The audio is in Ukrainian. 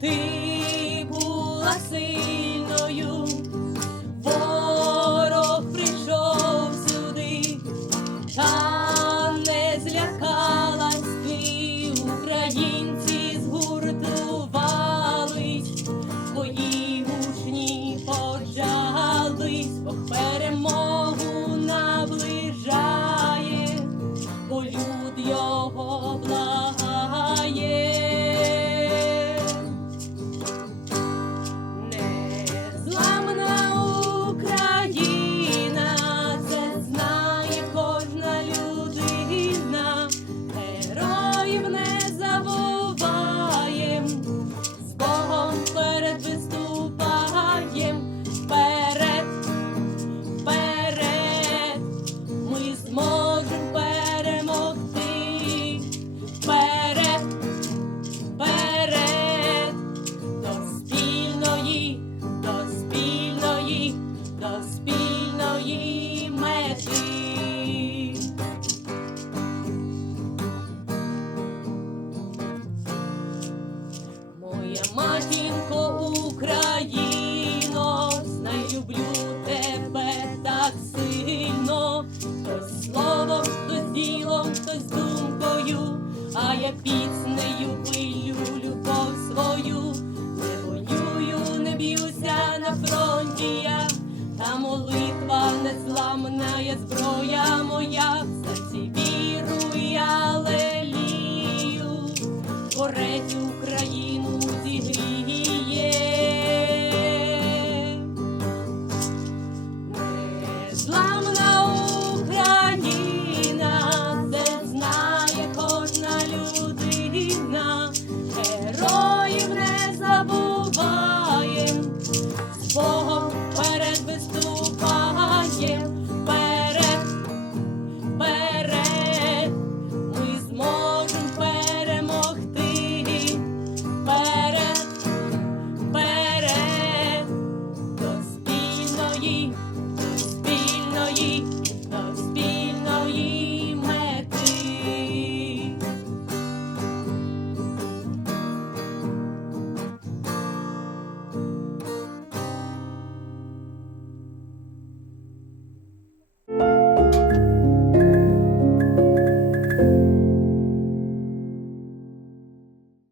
Ти була сильною, ворог прийшов сюди, та не злякалась ти, українці згуртувались, твої учні поджались, Бог перемогу наближає, бо люд його благ. спільної мети. Моя матінко Україно, знай люблю тебе так сильно, хтось словом, хтось ділом, то з думкою, а я піснею пилю люблю. Та молитва незламна є зброя моя, в серці віру я лелію, творецю